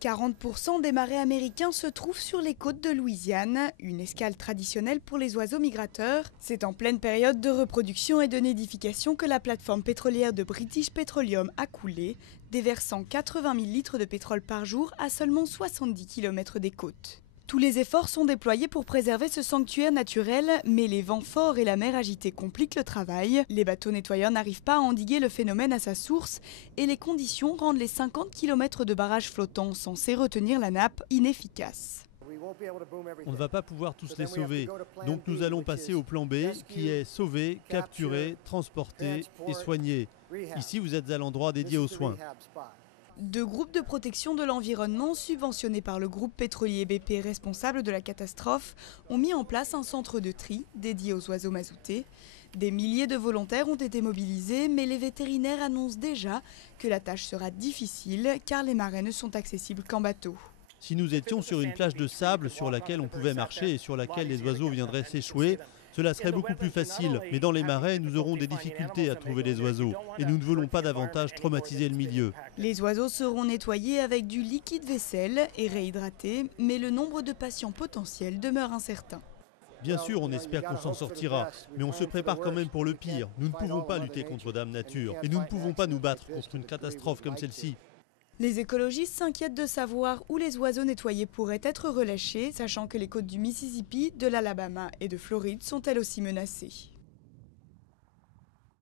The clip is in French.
40% des marais américains se trouvent sur les côtes de Louisiane, une escale traditionnelle pour les oiseaux migrateurs. C'est en pleine période de reproduction et de nidification que la plateforme pétrolière de British Petroleum a coulé, déversant 80 000 litres de pétrole par jour à seulement 70 km des côtes. Tous les efforts sont déployés pour préserver ce sanctuaire naturel, mais les vents forts et la mer agitée compliquent le travail. Les bateaux nettoyeurs n'arrivent pas à endiguer le phénomène à sa source et les conditions rendent les 50 km de barrages flottants censés retenir la nappe inefficaces. On ne va pas pouvoir tous les sauver, donc nous allons passer au plan B qui est sauver, capturer, transporter et soigner. Ici, vous êtes à l'endroit dédié aux soins. Deux groupes de protection de l'environnement subventionnés par le groupe pétrolier BP responsable de la catastrophe ont mis en place un centre de tri dédié aux oiseaux mazoutés. Des milliers de volontaires ont été mobilisés, mais les vétérinaires annoncent déjà que la tâche sera difficile car les marais ne sont accessibles qu'en bateau. Si nous étions sur une plage de sable sur laquelle on pouvait marcher et sur laquelle les oiseaux viendraient s'échouer, cela serait beaucoup plus facile. Mais dans les marais, nous aurons des difficultés à trouver les oiseaux et nous ne voulons pas davantage traumatiser le milieu. Les oiseaux seront nettoyés avec du liquide vaisselle et réhydratés, mais le nombre de patients potentiels demeure incertain. Bien sûr, on espère qu'on s'en sortira, mais on se prépare quand même pour le pire. Nous ne pouvons pas lutter contre Dame Nature et nous ne pouvons pas nous battre contre une catastrophe comme celle-ci. Les écologistes s'inquiètent de savoir où les oiseaux nettoyés pourraient être relâchés, sachant que les côtes du Mississippi, de l'Alabama et de Floride sont elles aussi menacées.